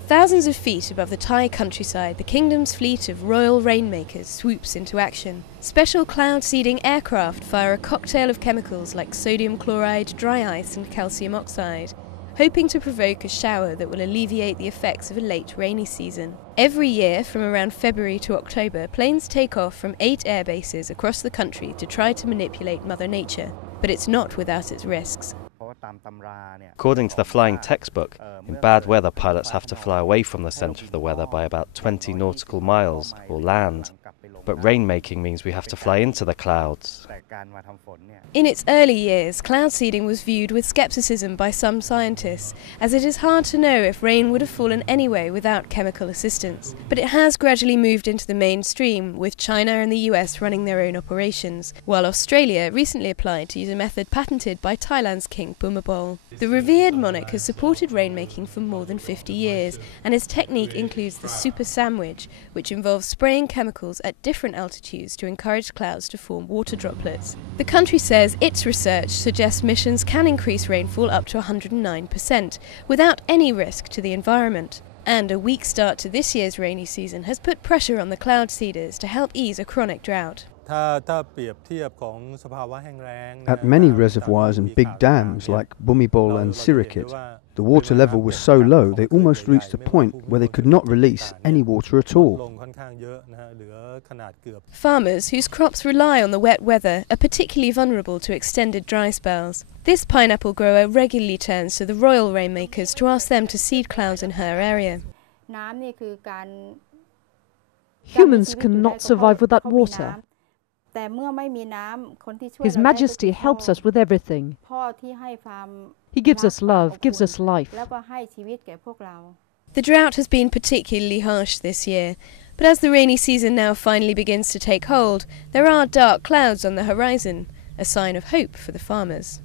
Thousands of feet above the Thai countryside, the kingdom's fleet of royal rainmakers swoops into action. Special cloud-seeding aircraft fire a cocktail of chemicals like sodium chloride, dry ice and calcium oxide, hoping to provoke a shower that will alleviate the effects of a late rainy season. Every year, from around February to October, planes take off from 8 air bases across the country to try to manipulate Mother Nature. But it's not without its risks. According to the flying textbook, in bad weather pilots have to fly away from the centre of the weather by about 20 nautical miles, or land. But rainmaking means we have to fly into the clouds. In its early years, cloud seeding was viewed with scepticism by some scientists, as it is hard to know if rain would have fallen anyway without chemical assistance. But it has gradually moved into the mainstream, with China and the US running their own operations, while Australia recently applied to use a method patented by Thailand's King Bhumibol. The revered monarch has supported rainmaking for more than 50 years, and his technique includes the super sandwich, which involves spraying chemicals at different altitudes to encourage clouds to form water droplets. The country says its research suggests missions can increase rainfall up to 109%, without any risk to the environment. And a weak start to this year's rainy season has put pressure on the cloud seeders to help ease a chronic drought. At many reservoirs and big dams like Bhumibol and Sirikit, the water level was so low they almost reached a point where they could not release any water at all. Farmers whose crops rely on the wet weather are particularly vulnerable to extended dry spells. This pineapple grower regularly turns to the royal rainmakers to ask them to seed clouds in her area. Humans cannot survive without water. His Majesty helps us with everything. He gives us love, gives us life. The drought has been particularly harsh this year, but as the rainy season now finally begins to take hold, there are dark clouds on the horizon, a sign of hope for the farmers.